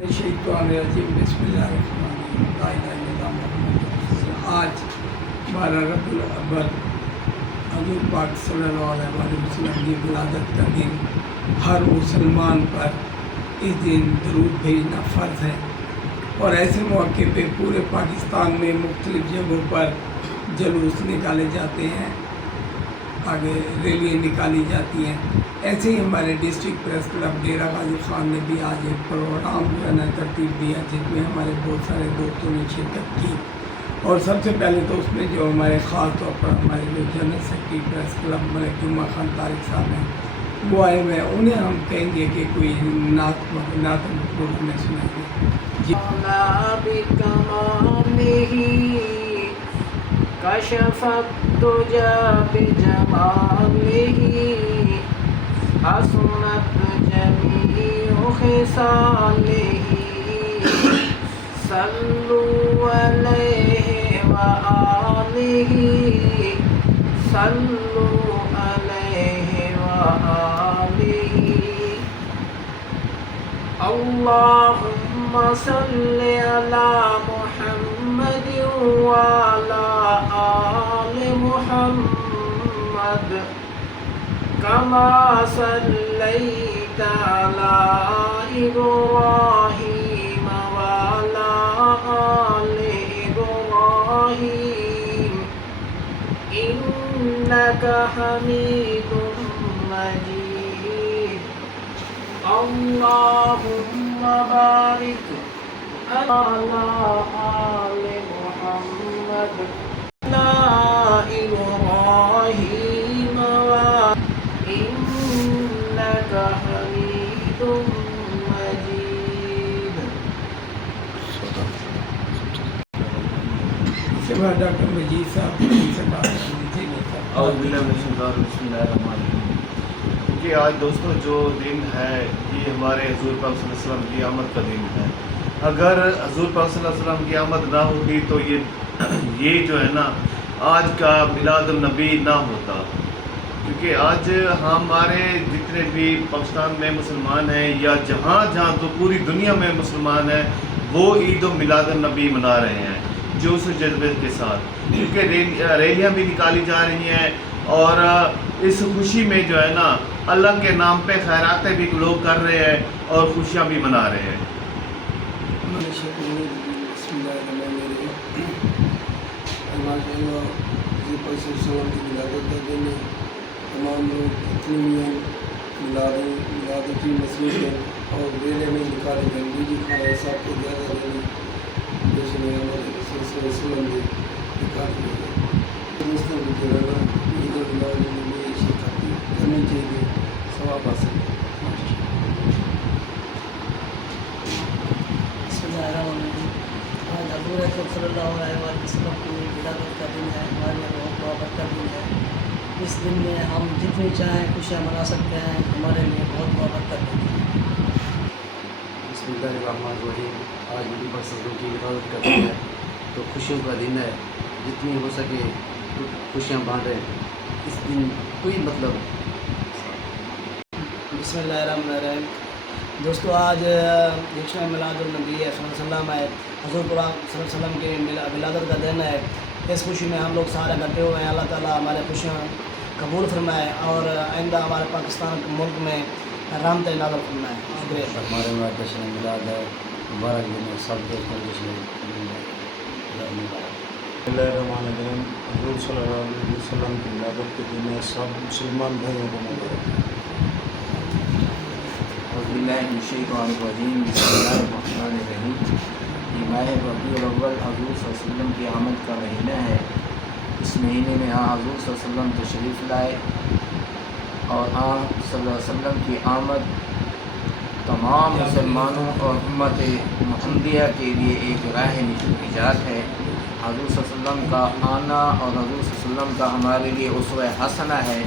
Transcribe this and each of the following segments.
آج 12 ربیع الاول حضور پاک صلی اللہ علیہ وسلم کی ولادت کا دن ہر مسلمان پر اس دن درود بھیجنا فرض ہے، اور ایسے موقع پہ پورے پاکستان میں مختلف جگہوں پر جلوس نکالے جاتے ہیں، آگے ریلیاں نکالی جاتی ہیں۔ ایسے ہی ہمارے district press club Dera Ghazi Khan نے بھی آج ایک پروگرام جو ہے نا ترتیب دیا، جس میں ہمارے بہت سارے دوستوں نے شرکت کی، اور سب سے پہلے تو اس میں جو ہمارے خاص طور پر ہمارے جو جنرل سیکرٹری پریس کلب ملک جمعہ خان طارق صاحب ہیں وہ آئے ہوئے ہیں، انہیں ہم کہیں گے کہ کوئی نعت مقبول ہمیں سنائیں گے۔ جی کشف الدجى بجماله حسنت جميع خصاله صلوا عليه وآله صلوا عليه وآله اللهم صل على محمد وعلى آل محمد كما صليت على إبراهيم وعلى آل إبراهيم إنك حميد مجيد اللهم بارك على آل محمد وعلى إبراهيم إنك حميد مجيد۔ ڈاکٹر مجید صاحب سے بات کر بسم اللہ الرحمن الرحیم۔ کیونکہ آج دوستوں جو دن ہے یہ ہمارے حضور پاک صلی اللہ علیہ وسلم کی آمد کا دن ہے۔ اگر حضور پاک صلی اللہ علیہ وسلم کی آمد نہ ہوتی تو یہ جو ہے نا آج کا میلاد النبی نہ ہوتا، کیونکہ آج ہمارے جتنے بھی پاکستان میں مسلمان ہیں یا جہاں تو پوری دنیا میں مسلمان ہیں وہ عید و میلاد النبی منا رہے ہیں جوش و جذبے کے ساتھ، کیونکہ ریلیاں بھی نکالی جا رہی ہیں اور اس خوشی میں جو ہے نا اللہ کے نام پہ خیراتیں بھی لوگ کر رہے ہیں اور خوشیاں بھی منا رہے ہیں۔ تمام لوگ جتنے بھی ہیں میلاد کی مصروف ہیں اور ریلے میں نکالے گئے میری خواہ صاحب کو زیادہ دینی جیسے میں ہمارے رسول صلی اللہ علیہ وسلم نے نکال دیا دوستوں کو جو ہے نا عید و میلاد میں شرکت کرنی چاہیے، ثواب حاصل ہے۔ بسم اللہ الرحمن الرحیم۔ آج حضور اکرم صلی اللہ علیہ وسلم کی ولادت کا دن ہے، ہمارے لیے بہت بابرکت کا دن ہے۔ اس دن میں ہم جتنی چاہیں خوشیاں منا سکتے ہیں، ہمارے لیے بہت بابرکت کا دن ہے۔ بسم اللہ الرحمن الرحیم۔ آج نبی پاک صلی اللہ علیہ وسلم کی ولادت کا دن ہے تو خوشیوں کا دن ہے، جتنی ہو سکے خوشیاں بانٹیں۔ اس دن کوئی مطلب بسم اللہ الرحمن الرحیم۔ دوستو آج جشن میلاد النبی صلی اللہ علیہ وسلم ہے، حضور پاک صلی اللہ علیہ وسلم کی ولادت کا دن ہے۔ اس خوشی میں ہم لوگ سارے اکٹھے ہوئے ہیں، اللہ تعالیٰ ہمارے خوشیاں قبول فرمائے اور آئندہ ہمارے پاکستان کے ملک میں رحمت نازل فرمائے۔ شکریہ۔ ہمارے وہاں جشن میلاد ہے، مبارک دن ہے، سب دوستوں کو جشن مبارک۔ بسم اللہ الرحمن الرحیم۔ حضور صلی اللہ علیہ وسلم کی ولادت کے دن ہے، سب مسلمان بھائیوں کو مبارک۔ اعوذ باللہ من الشیطان الرجیم، بسم اللہ الرحمن الرحیم۔ یہ ماہ ربیع الاول حضور صلی اللہ علیہ وسلم کی آمد کا مہینہ ہے۔ اس مہینے میں حضور صلی اللہ علیہ وسلم تشریف لائے اور صلی اللہ علیہ وسلم کی آمد تمام مسلمانوں اور امت محمدیہ کے لیے ایک راہ نجات ہے۔ حضور صلی اللہ علیہ وسلم کا آنا اور حضور صلی اللہ علیہ وسلم کا ہمارے لیے اسوہ حسنہ ہے۔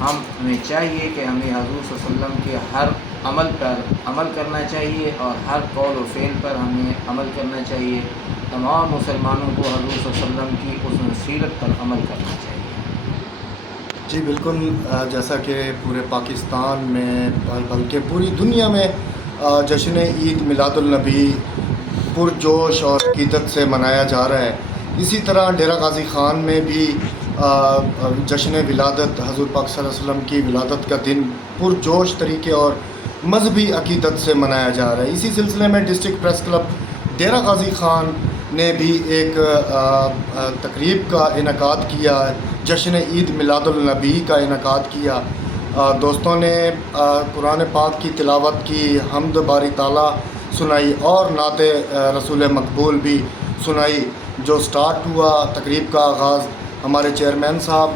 ہمیں چاہیے کہ ہمیں حضور صلی اللہ علیہ وسلم کے ہر عمل پر عمل کرنا چاہیے اور ہر قول و فعل پر ہمیں عمل کرنا چاہیے۔ تمام مسلمانوں کو حضور صلی اللہ علیہ وسلم کی حسن سیرت پر عمل کرنا چاہیے۔ جی بالکل، جیسا کہ پورے پاکستان میں بلکہ پوری دنیا میں جشن عید میلاد النبی پرجوش اور عقیدت سے منایا جا رہا ہے. اسی طرح ڈیرہ غازی خان میں بھی جشن ولادت حضور پاک صلی اللہ علیہ وسلم کی ولادت کا دن پرجوش طریقے اور مذہبی عقیدت سے منایا جا رہا ہے. اسی سلسلے میں district press club Dera Ghazi Khan نے بھی ایک تقریب کا انعقاد کیا، جشن عید میلاد النبی کا انعقاد کیا. دوستوں نے قرآن پاک کی تلاوت کی، حمد باری تعالیٰ سنائی اور نعت رسول مقبول بھی سنائی. جو سٹارٹ ہوا تقریب کا آغاز ہمارے چیئرمین صاحب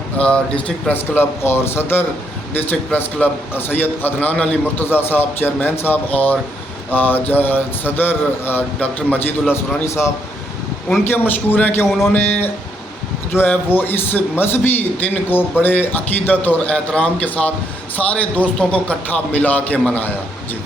ڈسٹرکٹ پریس کلب اور صدر ڈسٹرکٹ پریس کلب سید عدنان علی مرتضیٰ صاحب چیئرمین صاحب اور صدر ڈاکٹر مجید اللہ سورانی صاحب، ان کے مشکور ہیں کہ انہوں نے جو ہے وہ اس مذہبی دن کو بڑے عقیدت اور احترام کے ساتھ سارے دوستوں کو اکٹھا ملا کے منایا. جی